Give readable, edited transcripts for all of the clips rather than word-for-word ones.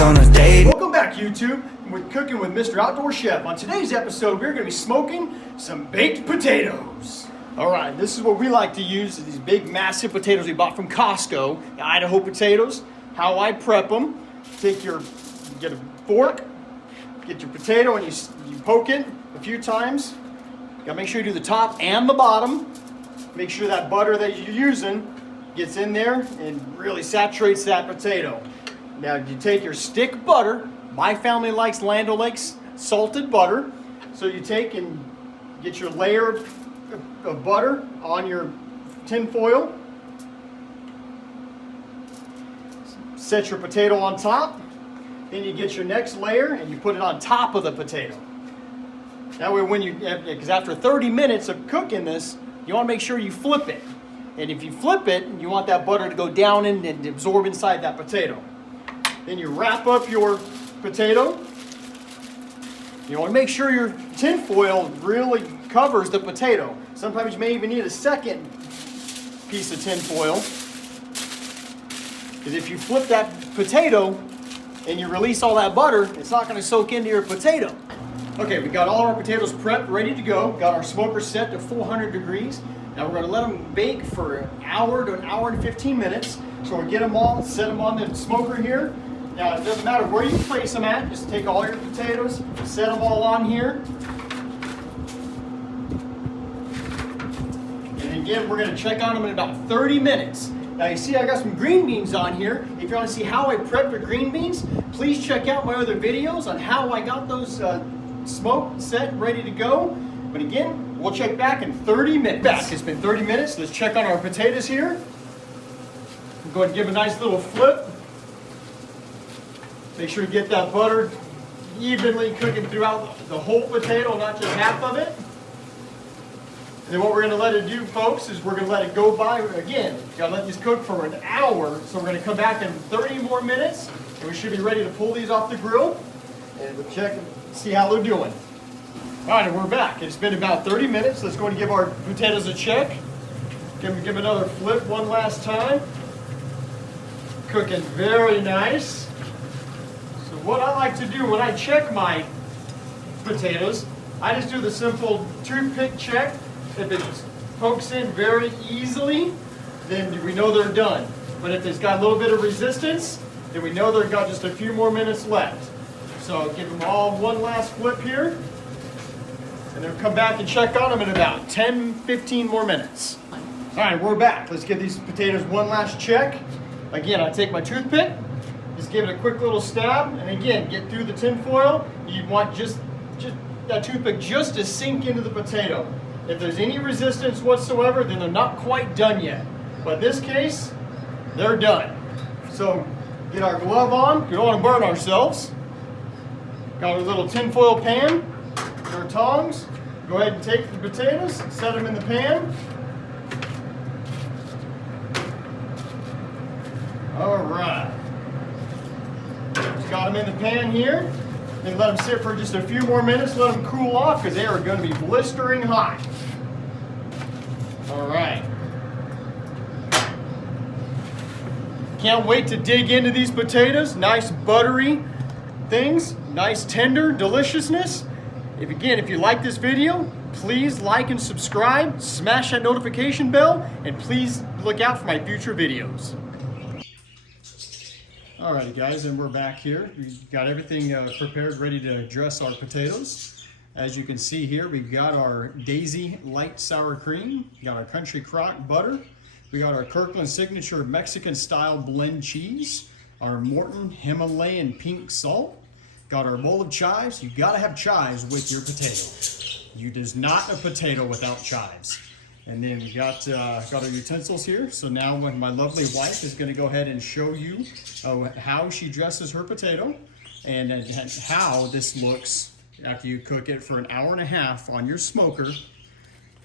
on a date. Welcome back, YouTube. We're cooking with Mr. Outdoor Chef. On today's episode, we're going to be smoking some baked potatoes. All right, this is what we like to use, these big, massive potatoes we bought from Costco, the Idaho potatoes. How I prep them: get a fork, get your potato, and you poke it a few times. You gotta make sure you do the top and the bottom. Make sure that butter that you're using gets in there and really saturates that potato. Now you take your stick butter. My family likes Land O'Lakes salted butter. So you take and get your layer of butter on your tin foil. Set your potato on top. Then you get your next layer and you put it on top of the potato. That way because after 30 minutes of cooking this, you want to make sure you flip it. And if you flip it, you want that butter to go down in and absorb inside that potato. Then you wrap up your potato. You want to make sure your tin foil really covers the potato. Sometimes you may even need a second piece of tin foil. Because if you flip that potato and you release all that butter, it's not going to soak into your potato. Okay, we got all our potatoes prepped, ready to go. Got our smoker set to 400 degrees. Now we're going to let them bake for an hour to an hour and 15 minutes. So we'll get them all, set them on the smoker here. Now it doesn't matter where you place them at, just take all your potatoes, set them all on here. And again, we're going to check on them in about 30 minutes. Now you see I got some green beans on here. If you want to see how I prep the green beans, please check out my other videos on how I got those smoked, set, ready to go. But again, we'll check back in 30 minutes. It's been 30 minutes. Let's check on our potatoes here. We'll go ahead and give a nice little flip. Make sure you get that butter evenly cooking throughout the whole potato, not just half of it. And then what we're going to let it do, folks, is we're going to let it go by. Again, you got to let these cook for an hour. So we're going to come back in 30 more minutes, and we should be ready to pull these off the grill. And we'll check and see how they're doing. All right, and we're back. It's been about 30 minutes. Let's go and give our potatoes a check. Give another flip one last time. Cooking very nice. So what I like to do when I check my potatoes, I just do the simple toothpick check. If it pokes in very easily, then we know they're done. But if it's got a little bit of resistance, then we know they've got just a few more minutes left. So I'll give them all one last flip here. And then come back and check on them in about 10-15 more minutes. All right, we're back. Let's give these potatoes one last check. Again, I take my toothpick, just give it a quick little stab, and again, get through the tin foil. You want just that toothpick just to sink into the potato. If there's any resistance whatsoever, then they're not quite done yet. But in this case, they're done. So get our glove on. We don't want to burn ourselves. Got our little tin foil pan, our tongs. Go ahead and take the potatoes, set them in the pan. All right. Just got them in the pan here. Then let them sit for just a few more minutes. Let them cool off because they are going to be blistering hot. All right. Can't wait to dig into these potatoes. Nice buttery things. Nice tender deliciousness. If you like this video, please like and subscribe. Smash that notification bell. And please look out for my future videos. Alrighty guys, and we're back here. We've got everything prepared, ready to dress our potatoes. As you can see here, we've got our Daisy light sour cream, we got our Country Crock butter, we got our Kirkland Signature Mexican style blend cheese, our Morton Himalayan pink salt, got our bowl of chives. You gotta have chives with your potato. You does not a potato without chives. And then we got our utensils here. So now my lovely wife is going to go ahead and show you how she dresses her potato and how this looks after you cook it for an hour and a half on your smoker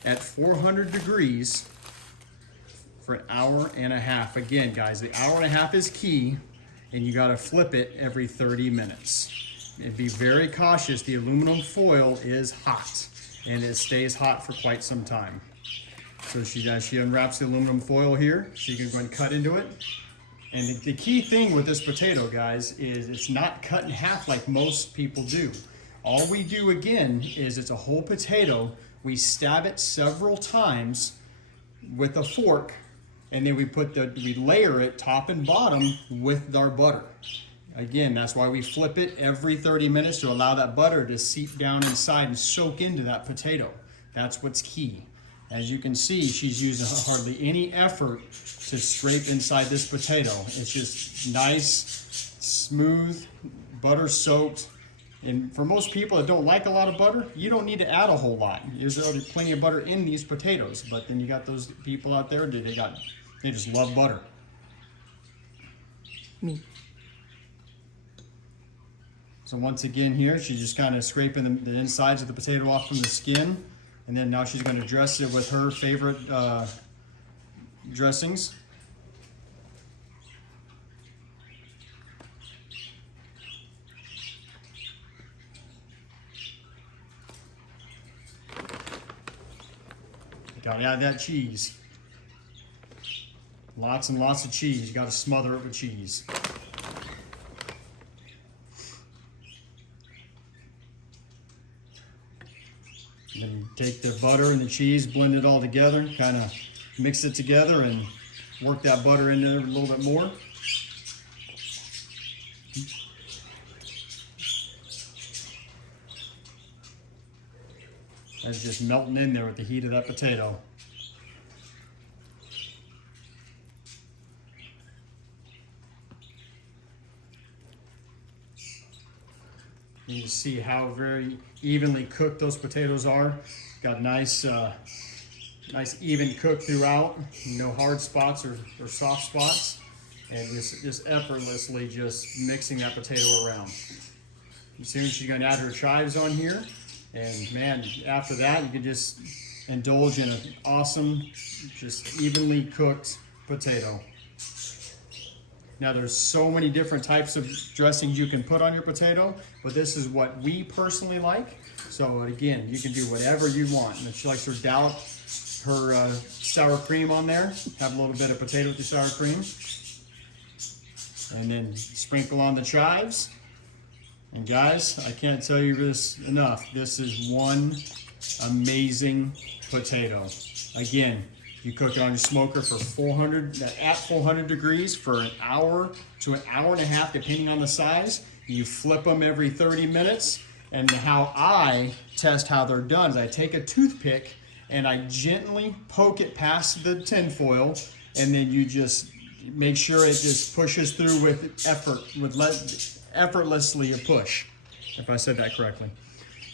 at 400 degrees for an hour and a half. Again, guys, the hour and a half is key, and you got to flip it every 30 minutes. And be very cautious. The aluminum foil is hot, and it stays hot for quite some time. So she unwraps the aluminum foil here. She can go and cut into it. And the key thing with this potato, guys, is it's not cut in half like most people do. All we do again is it's a whole potato. We stab it several times with a fork, and then we layer it top and bottom with our butter. Again, that's why we flip it every 30 minutes to allow that butter to seep down inside and soak into that potato. That's what's key. As you can see, she's using hardly any effort to scrape inside this potato. It's just nice, smooth, butter soaked. And for most people that don't like a lot of butter, you don't need to add a whole lot. There's already plenty of butter in these potatoes. But then you got those people out there, they just love butter. Me. So once again here, she's just kind of scraping the insides of the potato off from the skin. And then now she's going to dress it with her favorite dressings. Gotta add that cheese. Lots and lots of cheese. You gotta smother it with cheese. And then you take the butter and the cheese, blend it all together, kind of mix it together and work that butter in there a little bit more. That's just melting in there with the heat of that potato. You can see how very evenly cooked those potatoes are. Got nice, nice even cook throughout. No hard spots or soft spots. And just effortlessly just mixing that potato around. Soon she's going to add her chives on here. And man, after that, you can just indulge in an awesome, just evenly cooked potato. Now there's so many different types of dressings you can put on your potato, but this is what we personally like. So again, you can do whatever you want. And if she likes her sour cream on there, have a little bit of potato with the sour cream. And then sprinkle on the chives. And guys, I can't tell you this enough. This is one amazing potato. Again, you cook it on your smoker for 400 degrees for an hour to an hour and a half, depending on the size. You flip them every 30 minutes. And how I test how they're done is I take a toothpick and I gently poke it past the tin foil, and then you just make sure it just pushes through with effort, effortlessly a push, if I said that correctly.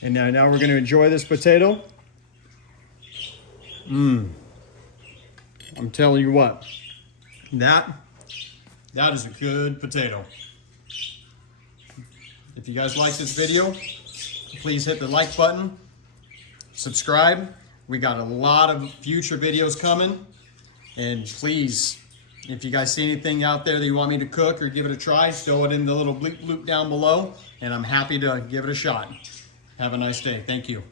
And now we're going to enjoy this potato. I'm telling you what, that is a good potato. If you guys like this video, please hit the like button, subscribe. We got a lot of future videos coming, and please, if you guys see anything out there that you want me to cook or give it a try, throw it in the little bleep bloop down below, and I'm happy to give it a shot. Have a nice day. Thank you.